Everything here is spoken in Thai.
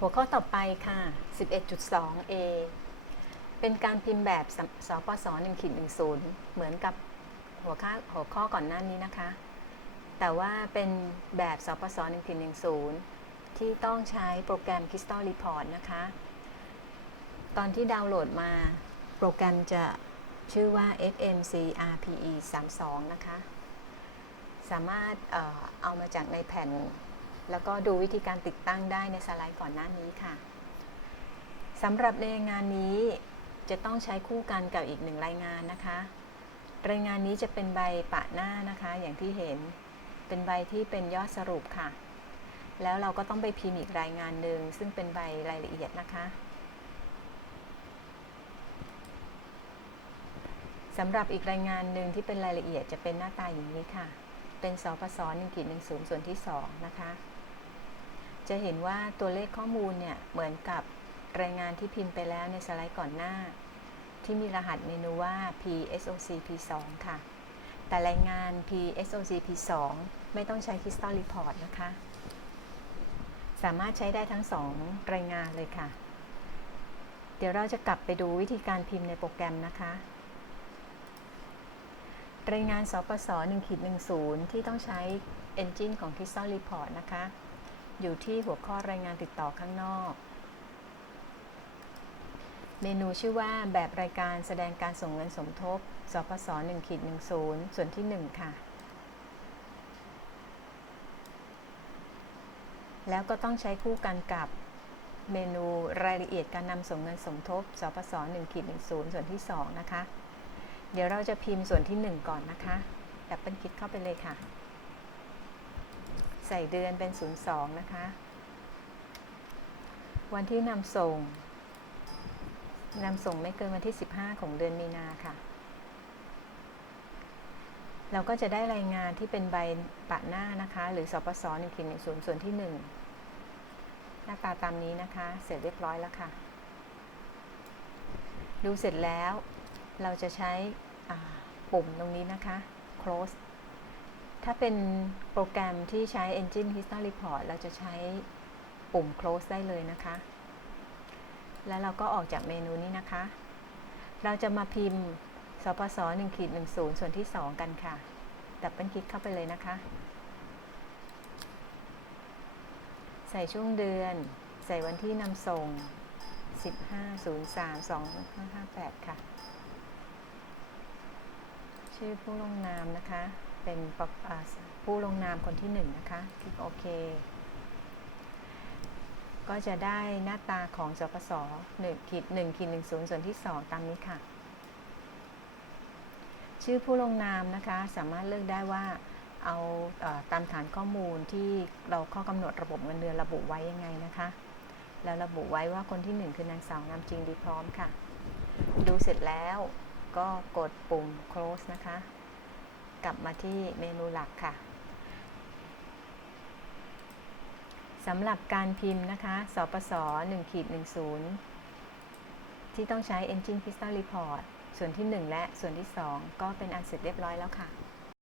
หัวข้อต่อไปค่ะ 11.2a เป็นการพิมพ์แบบสปส1ขีด10 เหมือนกับหัวข้อหัวข้อก่อนหน้านี้นะคะ แต่ว่าเป็นแบบสปส1ขีด10 ที่ต้องใช้โปรแกรม Crystal Report นะคะ ตอนที่ดาวน์โหลดมาโปรแกรมจะชื่อว่า SMCRPE 32 นะคะ สามารถเอามาจากในแผ่น แล้วก็ดูวิธีการติดตั้งได้ในสไลด์ก่อนหน้านี้ค่ะสำหรับในงานนี้จะต้องใช้คู่กันกับอีกหนึ่งรายงานนะคะ รายงานนี้จะเป็นใบปะหน้านะคะ อย่างที่เห็นเป็นใบที่เป็นยอดสรุปค่ะ แล้วเราก็ต้องไปพิมพ์อีกรายงานหนึ่งซึ่งเป็นใบรายละเอียดนะคะสำหรับอีกรายงานหนึ่งที่เป็นรายละเอียดจะเป็นหน้าตาอย่างนี้ค่ะ เป็นสปส1ขีด10ส่วนที่2นะคะ จะเห็นว่าตัวเลขข้อมูลเนี่ยเหมือนกับรายงานที่พิมพ์ไปแล้วในสไลด์ก่อนหน้า ที่มีรหัสเมนูว่า PSOC P2 ค่ะ แต่รายงาน PSOC P2 ไม่ต้องใช้ Crystal Report นะคะ สามารถใช้ได้ทั้ง 2 รายงานเลยค่ะ เดี๋ยวเราจะกลับไปดูวิธีการพิมพ์ในโปรแกรมนะคะ รายงานสปส1ขีด10 ที่ต้องใช้ Engine ของ Crystal Report นะคะ อยู่ที่หัวข้อรายงานติดต่อข้างนอก เมนูชื่อว่าแบบรายการแสดงการส่งเงินสมทบสปส1ขีด10 ส่วนที่ 1 ค่ะ แล้วก็ต้องใช้คู่กันกับเมนูรายละเอียดการนำส่งเงินสมทบสปส1ขีด10 ส่วนที่ 2 นะคะ เดี๋ยวเราจะพิมพ์ส่วนที่ 1 ก่อนนะคะดับเบิลคลิกเข้าไปเลยค่ะ ใส่เดือนเป็น 02 นะคะ วันที่นำส่งนำส่งไม่เกินวันที่ 15 ของเดือนมีนาค่ะ เราก็จะได้รายงานที่เป็นใบปะหน้านะคะ หรือสปส1ขีด10ส่วนที่ 1 หน้าตาตามนี้นะคะ เสร็จเรียบร้อยแล้วค่ะ ดูเสร็จแล้ว เราจะใช้ปุ่มตรงนี้นะคะ close ถ้าเป็นโปรแกรมที่ใช้ Engine History Report เราจะใช้ปุ่ม close ได้เลยนะคะ แล้วเราก็ออกจากเมนูนี้นะคะ เราจะมาพิมพ์สปส1ขีด10 ส่วนที่ 2 กันค่ะ ดับเบิลคลิกเข้าไปเลยนะคะ ใส่ช่วงเดือน ใส่วันที่นำส่ง 15032558 ค่ะ ชื่อผู้ลงนามนะคะ เป็นผู้ลงนามคนที่1นะคะคลิกโอเค ก็จะได้หน้าตาของสปส1ขีด1ขีด10ส่วนที่ 2 ตามนี้ค่ะ ชื่อผู้ลงนามนะคะสามารถเลือกได้ว่าเอาเอตามฐานข้อมูลที่เราข้อกำหนดระบบเงินเดือนระบุไว้ยังไงนะคะ แล้วระบุไว้ว่าคนที่ 1 คือนางสาวนามจริงดีพร้อมค่ะ ดูเสร็จแล้วก็กดปุ่ม close นะคะ กลับมาที่เมนูหลักค่ะสำหรับการพิมพ์นะคะ สปส1ขีด10 ที่ต้องใช้ Engine Crystal Report ส่วนที่ 1 และส่วนที่ 2 ก็เป็นอันเสร็จเรียบร้อยแล้วค่ะ